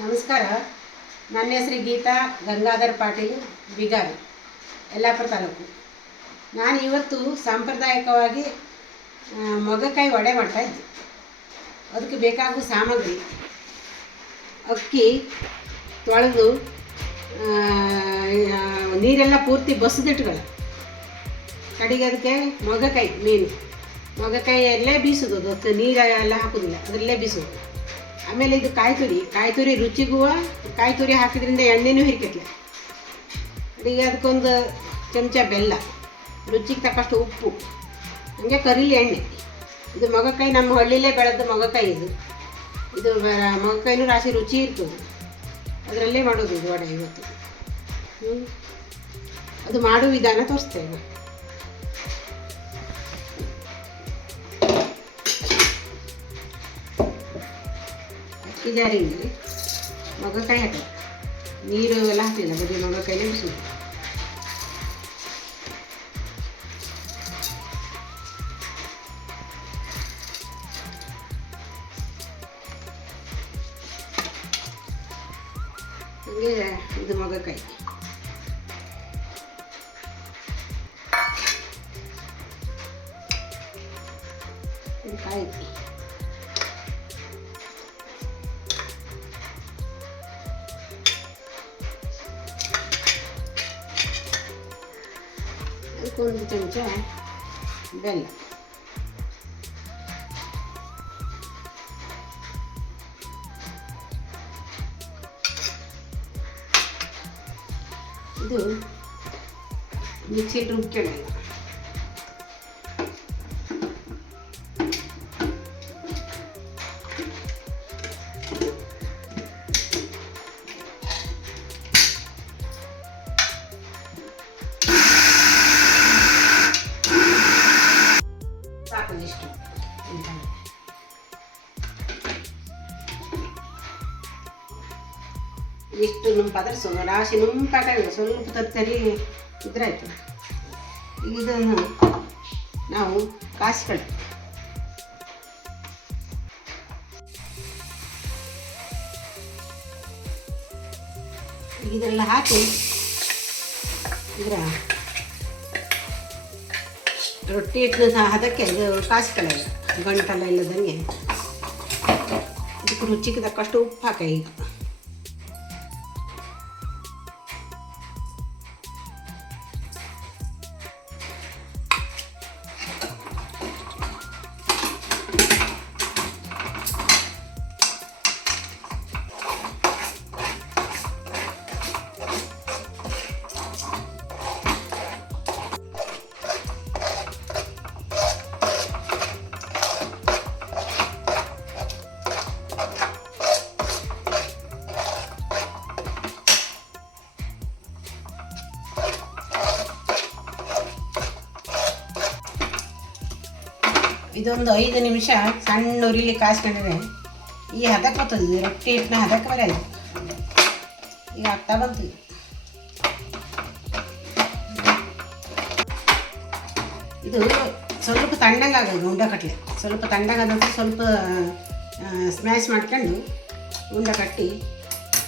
ನಮಸ್ಕಾರ. ನನ್ನ ಹೆಸರು ಗೀತಾ ಗಂಗಾಧರ್ ಪಾಟೀಲ್ ಬಿಗಾರಿ ಯಲ್ಲಾಪುರ ತಾಲೂಕು. ನಾನು ಇವತ್ತು ಸಾಂಪ್ರದಾಯಿಕವಾಗಿ ಮೊಗಕಾಯಿ ವಡೆ ಮಾಡ್ತಾಯಿದ್ದೆ ಅದಕ್ಕೆ ಬೇಕಾಗುವ ಸಾಮಗ್ರಿ, ಅಕ್ಕಿ, ತೊಳೆದು ನೀರೆಲ್ಲ ಪೂರ್ತಿ ಬಸಿದಿಟ್ಕೊಳ್ಳ. ಕಡೆಗೆ ಅದಕ್ಕೆ ಮೊಗಕಾಯಿ ಮೀನು. ಮೊಗಕಾಯಿ ಎಲ್ಲೇ ಬೀಸೋದು ಅದಕ್ಕೆ ನೀರೆಲ್ಲ ಹಾಕೋದಿಲ್ಲ, ಅದರಲ್ಲೇ ಬೀಸೋದು. ಆಮೇಲೆ ಇದು ಕಾಯಿ ತುರಿ ಕಾಯಿ ತುರಿ ರುಚಿಗೂ ಕಾಯಿ ತುರಿ ಹಾಕಿದ್ರಿಂದ ಎಣ್ಣೆನೂ ಹಿರಿಕತ್ಲೆ. ಈಗ ಅದಕ್ಕೊಂದು ಚಮಚ ಬೆಲ್ಲ, ರುಚಿಗೆ ತಕ್ಕಷ್ಟು ಉಪ್ಪು, ಹಂಗೆ ಕರೀಲಿ ಎಣ್ಣೆ. ಇದು ಮೊಗಕಾಯಿ ನಮ್ಮ ಹಳ್ಳಿಲೇ ಬೆಳೆದ ಮೊಗಕಾಯಿ ಇದು. ಇದು ಮೊಗಕಾಯಿನೂ ರಾಶಿ ರುಚಿ ಇರ್ತದೆ. ಅದರಲ್ಲೇ ಮಾಡೋದು ಇದು ವಡೆ ಇವತ್ತು. ಅದು ಮಾಡೋ ವಿಧಾನ ತೋರಿಸ್ತೇವೆ. ಅಕ್ಕಿ ಜಾರಿಗೆ ಮೊಗಕಾಯಿ ಹಾಕಿ ನೀರು ಎಲ್ಲ ಹಾಕಲಿಲ್ಲ ಬರೀ ಮೊಗಕಾಯಿನೇ ಬಿಸಿಲು ಹಂಗೆ ಇದು ಮೊಗಕಾಯಿ ಇದು ಕಾಯಿ ಅದಕ್ಕೊಂದು ಚಮಚ ಬೆಲ್ಲ ಇದು ಮಿಕ್ಸಿ ರುಬ್ಕೊಳ್ಳೋಣ ಇಷ್ಟು ನುಂಪಾದ್ರೆ ಸೊ ರಾಶಿ ನುಂಪಾಗಲ್ಲ ಸ್ವಲ್ಪ ತರ್ತರಿ ಇದ್ರಾಯ್ತು. ಇದನ್ನು ನಾವು ಕಾಸು ಈಗ ಇದೆಲ್ಲ ಹಾಕಿ ಇದರ ರೊಟ್ಟಿ ಹಿಟ್ಟನ್ನು ಸಹ ಅದಕ್ಕೆ ಇದು ಕಾಸ್ಕೊಳ್ಳಲ್ಲ ಗಂಟೆಲ್ಲ ಇಲ್ಲದಂಗೆ. ಇದಕ್ಕೆ ರುಚಿಗೆ ತಕ್ಕಷ್ಟು ಉಪ್ಪು ಹಾಕಿ ಈಗ ಇದೊಂದು ಐದು ನಿಮಿಷ ಸಣ್ಣ ಉರಿಲಿ ಕಾಯಿಸ್ಕೊಂಡಿದೆ ಈ ಹದಕ್ಕೆ ಬರ್ತದೆ ರೊಟ್ಟಿ ಹಿಟ್ಟನ್ನ ಹದಕ್ಕೆ ಬರಲ್ಲ. ಈಗ ಆಗ್ತಾ ಬಂತು. ಇದು. ಸ್ವಲ್ಪ ತಣ್ಣಗೆ ಆಗೋದು ಉಂಡೆ ಕಟ್ಲೆ. ಸ್ವಲ್ಪ ತಣ್ಣಗಾದ ನಂತರ ಸ್ವಲ್ಪ ಸ್ಮ್ಯಾಶ್ ಮಾಡ್ಕೊಂಡು ಉಂಡೆ ಕಟ್ಟಿ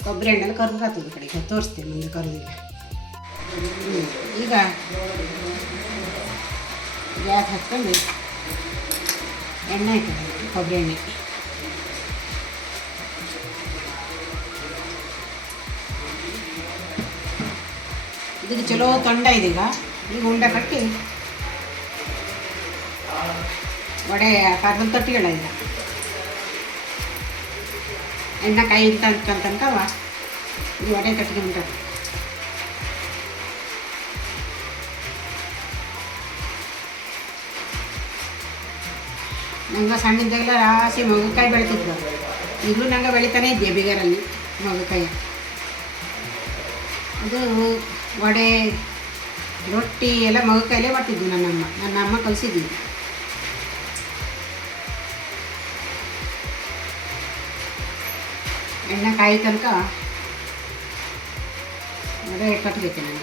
ಕೊಬ್ಬರಿ ಎಣ್ಣೆಲಿ ಕರ್ದು ಹಾಕೋದು ಕಡೆಗೆ ತೋರಿಸ್ತೀನಿ ಮುಂದೆ ಕರ್ದಿಲ್ಲ. ಈಗ ಗ್ಯಾಸ್ ಹಚ್ಕೊಂಡು ಎಣ್ಣೆ ಹಾಕಿದೆ ಕೊಬ್ಬರಿ ಎಣ್ಣೆ. ಇದಕ್ಕೆ ಚಲೋ ತೊಂಡ ಇದೀಗ. ಈಗ ಉಂಡೆ ಕಟ್ಟಿ. ವಡೆ, ಕಾರ್ಬನ್ ತೊಟ್ಟಿಗಳ ಈಗ ಎಣ್ಣೆ ಕೈ ಅಂತ ತನಕ ಇದು ವಡೆ ಕಟ್ಕೊಂಡು ನಂಗೆ ಸಣ್ಣಿದ್ದಾಗೆಲ್ಲ ರಾಶಿ ಮೊಗಕಾಯಿ ಬೆಳೀತಿದ್ರು. ಈಗಲೂ ನಂಗೆ ಬೆಳಿತಾನೆ ಇದ್ದೆ ಬಿಗರಲ್ಲಿ ಮೊಗಕಾಯಿ ಅದು ವಡೆ, ರೊಟ್ಟಿ ಎಲ್ಲ ಮೊಗಕಾಯಲ್ಲೇ ಮಾಡ್ತಿದ್ವು ನನ್ನಮ್ಮ. ನನ್ನ ಅಮ್ಮ ಕಲಿಸಿದ್ವಿ ಎಣ್ಣೆ ಕಾಯಿ ತನಕ ವಡೆ ಕಟ್ಬೇಕು ನಾನು.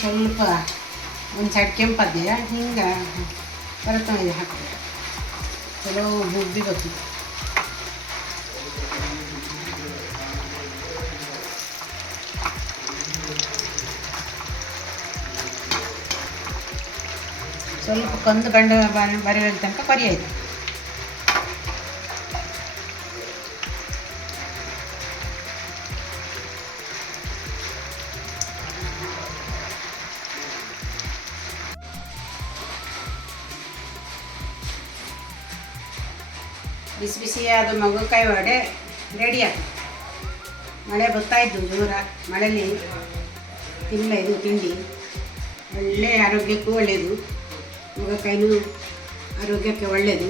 ಸ್ವಲ್ಪ ಒಂದು ಸೈಡ್ ಕೆಂಪದ್ದೆ, ಹಿಂಗೆ ಬರುತ್ತೆ ಇದು ಹಾಕ್ಬೇಕು ಚಲೋ ಹುಬ್ಬಿ ಬತ್ತು ಸ್ವಲ್ಪ ಕಂದು ಬಂಡ ಬರೆಯುವ ತನಕ ಕೊರಿಯಾಯ್ತು ಬಿಸಿ ಬಿಸಿಯಾದ ಮಗುಕಾಯಿ ವಡೆ ರೆಡಿ ಆಯ್ತು ಮಳೆ ಬರ್ತಾಯಿದ್ದು ದೂರ ಮಳೆಯಲ್ಲಿ ತಿನ್ನಲ ಇದು ತಿಂಡಿ. ಒಳ್ಳೆ ಆರೋಗ್ಯಕ್ಕೂ ಒಳ್ಳೆಯದು ಮೊಗಕಾಯಿನೂ ಆರೋಗ್ಯಕ್ಕೆ ಒಳ್ಳೆಯದು